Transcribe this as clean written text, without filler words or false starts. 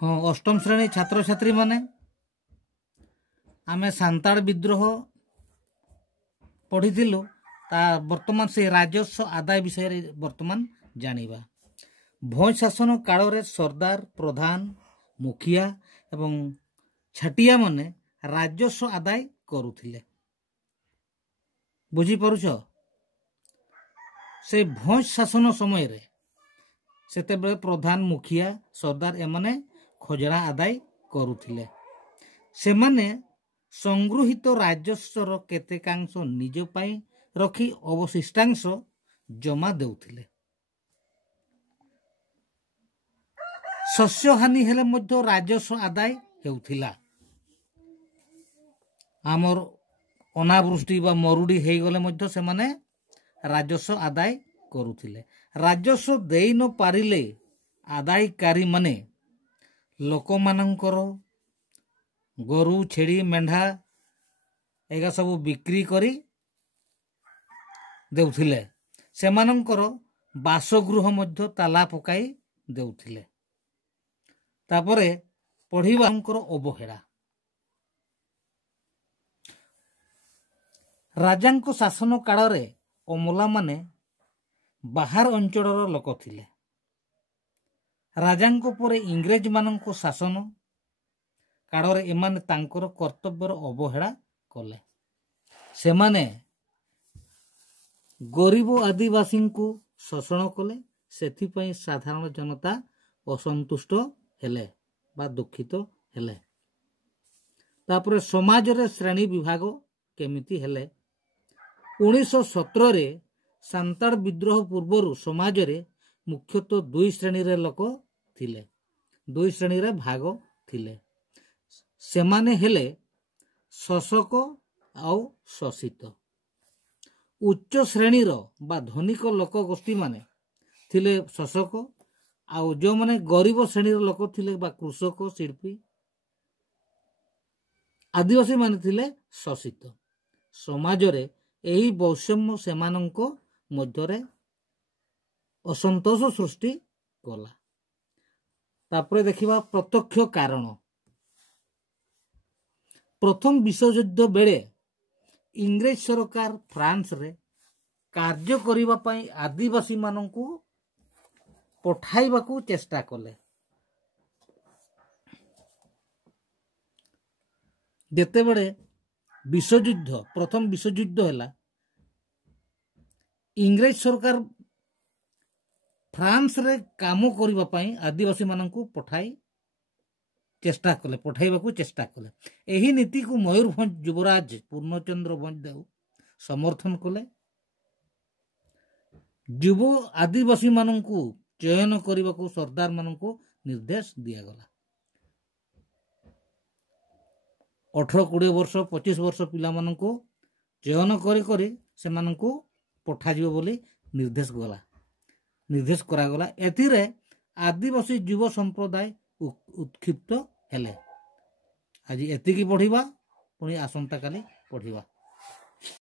हाँ अष्टम श्रेणी छात्र छात्री माने आमे सांताड़ विद्रोह पढ़ी वर्तमान से राजस्व आदाय विषय वर्तमान जानिबा। भोज शासन काल रे सरदार प्रधान मुखिया एवं छाटिया माने राजस्व आदाय करुथिले। बुझी पारुछ से भोज शासन समय रे सेते बेले प्रधान मुखिया सरदार एमाने खजरा आदाय करुथिले। सेमाने संगृहित राजस्वर केतेकांश निज पाई रखी अवशिष्टांश जमा देउथिले। शस्य हानि हेले मध्य राजस्व आदाय हेउथिला। आमर अनावृष्टि बा मरुड़ी हे गले मध्य से माने राजस्व आदाय करुथिले। राजस्व देई न पारिले आदायकारी माने लोक मानकर गरु छेड़ी मेंढा एगा सब बिक्री करी देउथिले। सेमानंकर बासगृह मध्य ताला पकाई देउथिले। तापरे पढ़िबांकर अवहेला। राजांको शासन काल रे अमला माने बाहर अंचलर लोक थिले। राजांको परे इंग्रेज मानंको शासन काल रे एमाने तांकर कर्तव्यर अवहेला कले। सेमाने गरीब आदिवासी को शोषण कले। सेथि पई साधारण जनता असंतुष्ट हेले बा दुखित हेले। तापरे समाज रे श्रेणी विभाग केमिति हेले 1917 रे सांताड़ विद्रोह पूर्व समाज रे मुख्यतः दुई श्रेणी रे लोक थिले। दुई श्रेणी रे भाग थिले। सेमाने हेले शोषक आउ शोषित। उच्च श्रेणी रो बा धनिक लोक गोष्ठी माने थिले शोषक आउ जो माने गरीब श्रेणी रो लोक थिले बा कृषक शिल्पी आदिवासी माने थिले शोषित। समाज रे एही वैषम्य सेमानंको मध्यरे असंतोष सृष्टि कला। तापरे देखिबा प्रत्यक्ष कारण। प्रथम विश्वयुद्ध बेले इंग्रेज सरकार फ्रांस रे कार्य करिबा पई आदिवासी मानंकु पठाइबाकू चेष्टा कले। जेते बेले विश्वयुद्ध प्रथम विश्वयुद्ध हैला इंग्रेज सरकार फ्रांस रे काम करिबा पई आदिवासी मानंकु पठाई चेष्टा कले पठाइबाकू चेष्टा कले। एही नीति को मयूरभंज युवराज पूर्णचंद्र भंजदेव समर्थन कले। युव आदिवासी मानंकु चयन करिबाकू सरदार मानंकु निर्देश दिया गला। 18-20 वर्ष 25 वर्ष पिला मानंकु चयन करी करी से मानंकु पठा जिवो बोली निर्देश करा गला। एथिरे आदिवासी युव संप्रदाय उत्क्षिप्त हेले। आज एतिकी पढ़िबा पुणी आसंता काली पढ़िबा।